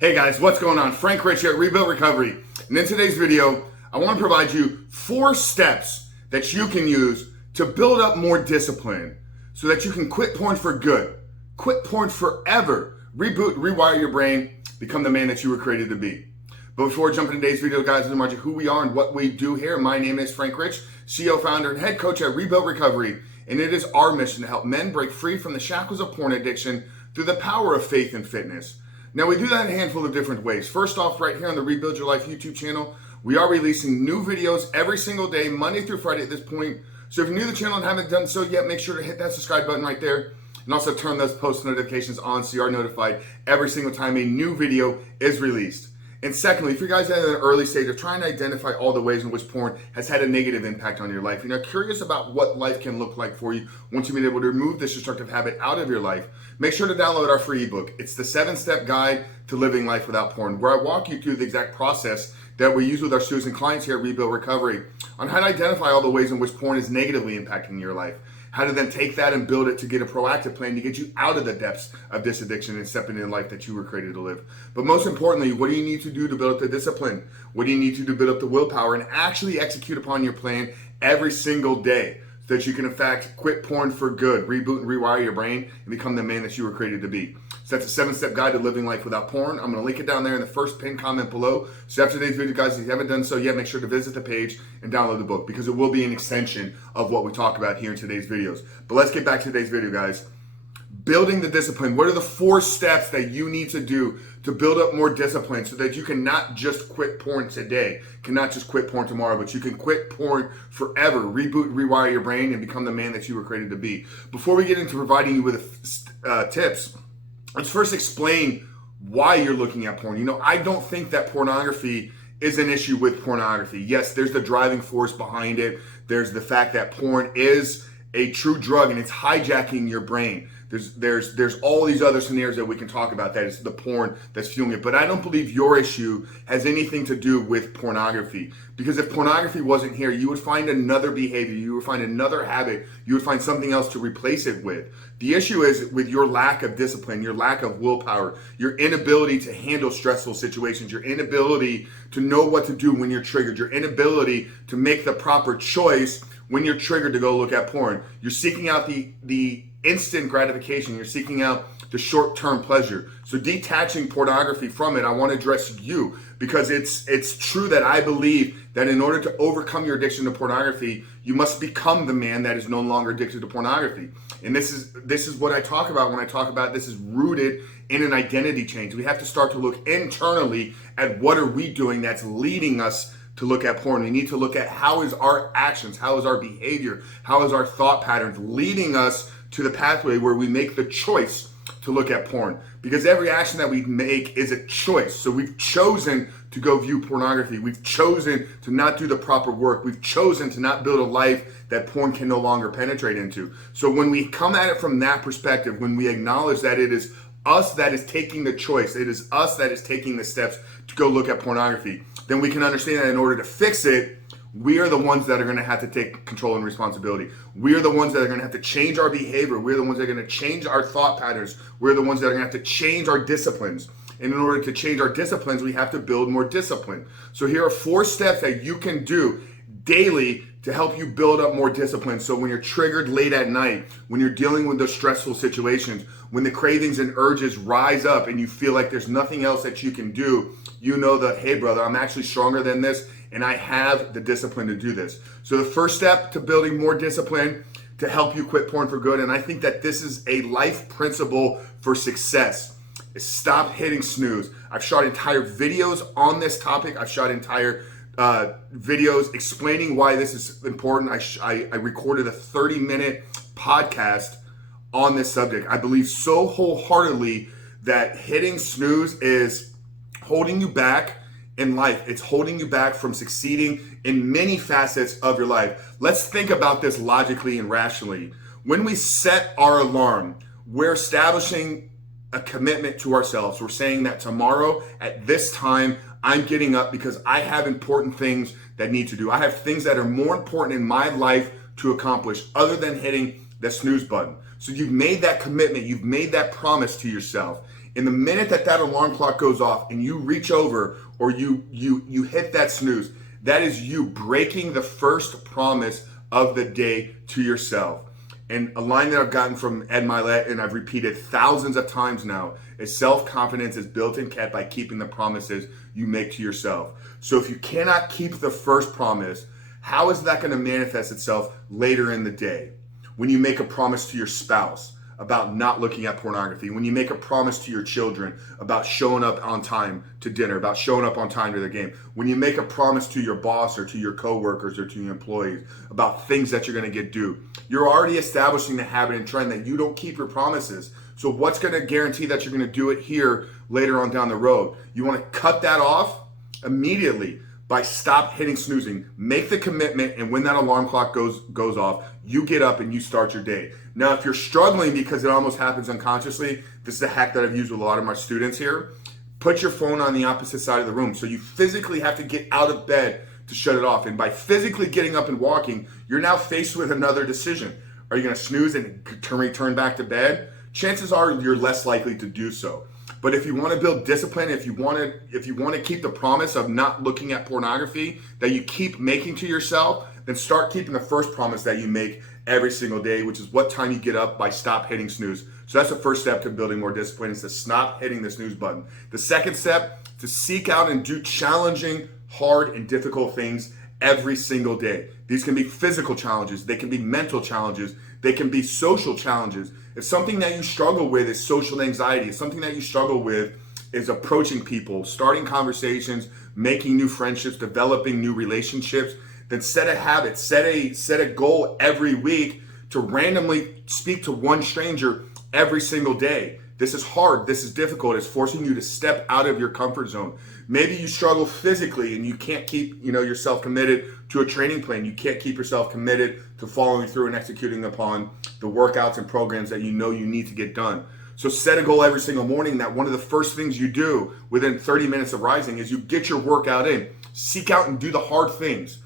Hey guys, what's going on? Frank Rich here at Reboot Recovery. And in today's video, I want to provide you 4 steps that you can use to build up more discipline so that you can quit porn for good, quit porn forever, reboot, rewire your brain, become the man that you were created to be. But before jumping into today's video, guys, let me remind you who we are and what we do here. My name is Frank Rich, CEO, founder, and head coach at Reboot Recovery. And it is our mission to help men break free from the shackles of porn addiction through the power of faith and fitness. Now, we do that in a handful of different ways. First off, right here on the Rebuild Your Life YouTube channel, we are releasing new videos every single day, Monday through Friday at this point. So if you're new to the channel and haven't done so yet, make sure to hit that subscribe button right there. And also turn those post notifications on so you are notified every single time a new video is released. And secondly, if you guys are at an early stage of trying to identify all the ways in which porn has had a negative impact on your life, and you're curious about what life can look like for you once you've been able to remove this destructive habit out of your life, make sure to download our free ebook. It's the 7-step guide to living life without porn, where I walk you through the exact process that we use with our students and clients here at Rebuild Recovery on how to identify all the ways in which porn is negatively impacting your life, how to then take that and build it to get a proactive plan to get you out of the depths of this addiction and step into the life that you were created to live. But most importantly, what do you need to do to build up the discipline? What do you need to do to build up the willpower and actually execute upon your plan every single day so that you can, in fact, quit porn for good, reboot and rewire your brain, and become the man that you were created to be? So that's a 7-step guide to living life without porn. I'm going to link it down there in the first pinned comment below. So after today's video, guys, if you haven't done so yet, make sure to visit the page and download the book, because it will be an extension of what we talk about here in today's videos. But let's get back to today's video, guys. Building the discipline. What are the 4 steps that you need to do to build up more discipline so that you can not just quit porn today, cannot just quit porn tomorrow, but you can quit porn forever, reboot, rewire your brain, and become the man that you were created to be? Before we get into providing you with tips, let's first explain why you're looking at porn. You know, I don't think that pornography is an issue with pornography. Yes, there's the driving force behind it. There's the fact that porn is a true drug and it's hijacking your brain. There's all these other scenarios that we can talk about that is the porn that's fueling it. But I don't believe your issue has anything to do with pornography. Because if pornography wasn't here, you would find another behavior, you would find another habit, you would find something else to replace it with. The issue is with your lack of discipline, your lack of willpower, your inability to handle stressful situations, your inability to know what to do when you're triggered, your inability to make the proper choice when you're triggered to go look at porn. You're seeking out the instant gratification. You're seeking out the short-term pleasure. So detaching pornography from it, I want to address you, because it's true that I believe that in order to overcome your addiction to pornography, you must become the man that is no longer addicted to pornography. And this is what I talk about when I talk about this is rooted in an identity change. We have to start to look internally at what are we doing that's leading us to look at porn. We need to look at how is our actions, how is our behavior, how is our thought patterns leading us to the pathway where we make the choice to look at porn. Because every action that we make is a choice. So we've chosen to go view pornography. We've chosen to not do the proper work. We've chosen to not build a life that porn can no longer penetrate into. So when we come at it from that perspective, when we acknowledge that it is us that is taking the choice, it is us that is taking the steps to go look at pornography, then we can understand that in order to fix it, we are the ones that are going to have to take control and responsibility. We are the ones that are going to have to change our behavior. We're the ones that are going to change our thought patterns. We're the ones that are going to have to change our disciplines. And in order to change our disciplines, we have to build more discipline. So here are 4 steps that you can do daily to help you build up more discipline. So when you're triggered late at night, when you're dealing with those stressful situations, when the cravings and urges rise up and you feel like there's nothing else that you can do, you know that, hey brother, I'm actually stronger than this and I have the discipline to do this. So the first step to building more discipline to help you quit porn for good, and I think that this is a life principle for success, is stop hitting snooze. I've shot entire videos on this topic. I've shot entire videos explaining why this is important. I recorded a 30-minute podcast on this subject. I believe so wholeheartedly that hitting snooze is holding you back in life. It's holding you back from succeeding in many facets of your life. Let's think about this logically and rationally. When we set our alarm, we're establishing a commitment to ourselves. We're saying that tomorrow at this time, I'm getting up because I have important things that need to do. I have things that are more important in my life to accomplish other than hitting the snooze button. So you've made that commitment. You've made that promise to yourself. And the minute that alarm clock goes off and you reach over or you hit that snooze, that is you breaking the first promise of the day to yourself. And a line that I've gotten from Ed Milet, and I've repeated thousands of times now, is self-confidence is built and kept by keeping the promises you make to yourself. So if you cannot keep the first promise, how is that going to manifest itself later in the day? When you make a promise to your spouse about not looking at pornography, when you make a promise to your children about showing up on time to dinner, about showing up on time to the game, when you make a promise to your boss or to your coworkers or to your employees about things that you're going to get due, you're already establishing the habit and trend that you don't keep your promises. So what's going to guarantee that you're going to do it here later on down the road? You want to cut that off immediately by stop hitting snoozing. Make the commitment, and when that alarm clock goes off, you get up and you start your day. Now, if you're struggling because it almost happens unconsciously, this is a hack that I've used with a lot of my students here. Put your phone on the opposite side of the room. So you physically have to get out of bed to shut it off. And by physically getting up and walking, you're now faced with another decision. Are you going to snooze and return back to bed? Chances are you're less likely to do so. But if you want to build discipline, if you want to keep the promise of not looking at pornography that you keep making to yourself, then start keeping the first promise that you make every single day, which is what time you get up by stop hitting snooze. So that's the first step to building more discipline, is to stop hitting the snooze button. The second step, to seek out and do challenging, hard, and difficult things every single day. These can be physical challenges, they can be mental challenges, they can be social challenges. If something that you struggle with is social anxiety, if something that you struggle with is approaching people, starting conversations, making new friendships, developing new relationships, then set a habit, set a goal every week to randomly speak to one stranger every single day. This is hard, this is difficult, it's forcing you to step out of your comfort zone. Maybe you struggle physically and you can't keep yourself committed to a training plan. You can't keep yourself committed to following through and executing upon the workouts and programs that you need to get done. So set a goal every single morning that one of the first things you do within 30 minutes of rising is you get your workout in. Seek out and do the hard things.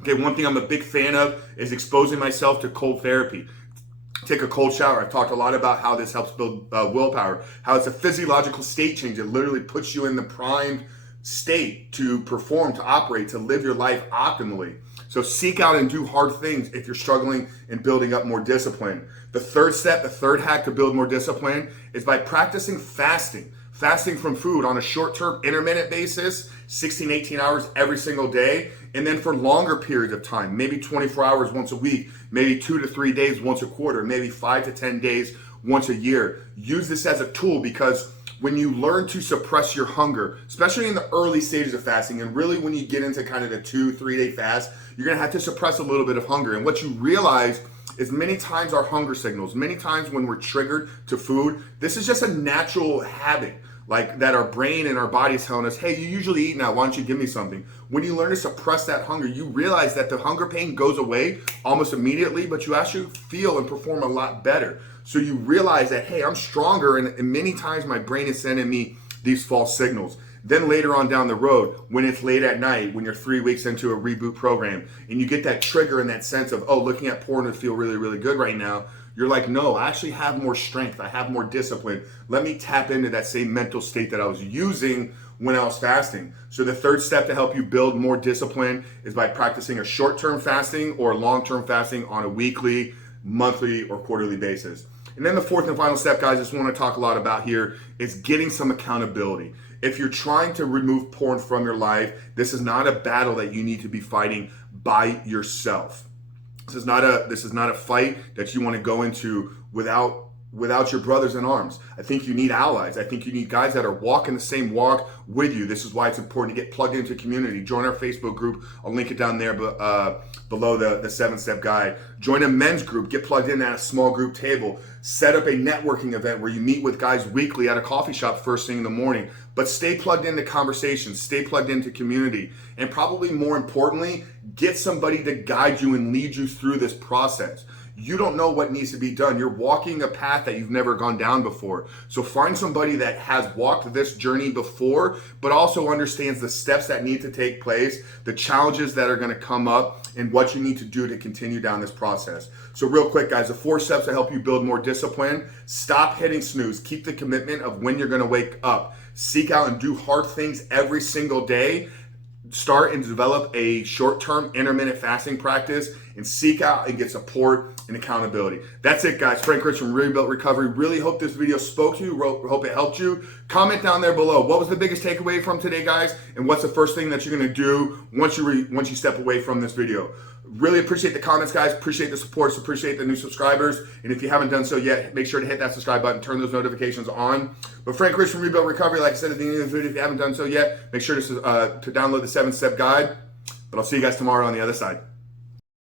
Okay, one thing I'm a big fan of is exposing myself to cold therapy. Take a cold shower. I've talked a lot about how this helps build willpower, how it's a physiological state change. It literally puts you in the primed state to perform, to operate, to live your life optimally. So seek out and do hard things if you're struggling in building up more discipline. The third step, the third hack to build more discipline is by practicing fasting. Fasting from food on a short-term intermittent basis, 16, 18 hours every single day, and then for longer periods of time, maybe 24 hours once a week, maybe 2 to 3 days once a quarter, maybe 5 to 10 days once a year. Use this as a tool, because when you learn to suppress your hunger, especially in the early stages of fasting, and really when you get into kind of the 2-3 day fast, you're gonna have to suppress a little bit of hunger. And what you realize is many times our hunger signals, many times when we're triggered to food, this is just a natural habit, like that our brain and our body is telling us, hey, you usually eat now, why don't you give me something? When you learn to suppress that hunger, you realize that the hunger pain goes away almost immediately, but you actually feel and perform a lot better. So you realize that, hey, I'm stronger, and many times my brain is sending me these false signals. Then later on down the road, when it's late at night, when you're 3 weeks into a reboot program, and you get that trigger and that sense of, oh, looking at porn would feel really, really good right now, you're like, no, I actually have more strength, I have more discipline. Let me tap into that same mental state that I was using when I was fasting. So the third step to help you build more discipline is by practicing a short-term fasting or long-term fasting on a weekly, monthly, or quarterly basis. And then the fourth and final step, guys, I just want to talk a lot about here is getting some accountability. If you're trying to remove porn from your life, this is not a battle that you need to be fighting by yourself. This is not a fight that you want to go into without your brothers in arms. I think you need allies. I think you need guys that are walking the same walk with you. This is why it's important to get plugged into a community. Join our Facebook group. I'll link it down there below the 7-step guide. Join a men's group. Get plugged in at a small group table. Set up a networking event where you meet with guys weekly at a coffee shop first thing in the morning. But stay plugged into conversations. Stay plugged into community. And probably more importantly, get somebody to guide you and lead you through this process. you don't know what needs to be done. You're walking a path that you've never gone down before. So find somebody that has walked this journey before, but also understands the steps that need to take place, the challenges that are going to come up, and what you need to do to continue down this process. So real quick, guys, the 4 steps to help you build more discipline. Stop hitting snooze. Keep the commitment of when you're going to wake up. Seek out and do hard things every single day. Start and develop a short-term intermittent fasting practice, and seek out and get support and accountability. That's it, guys. Frank Rich from Reboot Recovery. Really hope this video spoke to you. Hope it helped you. Comment down there below. What was the biggest takeaway from today, guys? And what's the first thing that you're going to do once you step away from this video? Really appreciate the comments, guys. Appreciate the support. Appreciate the new subscribers. And if you haven't done so yet, make sure to hit that subscribe button. Turn those notifications on. But Frank Rich from Reboot Recovery, like I said at the end of the video, if you haven't done so yet, make sure to download the 7-step guide. But I'll see you guys tomorrow on the other side.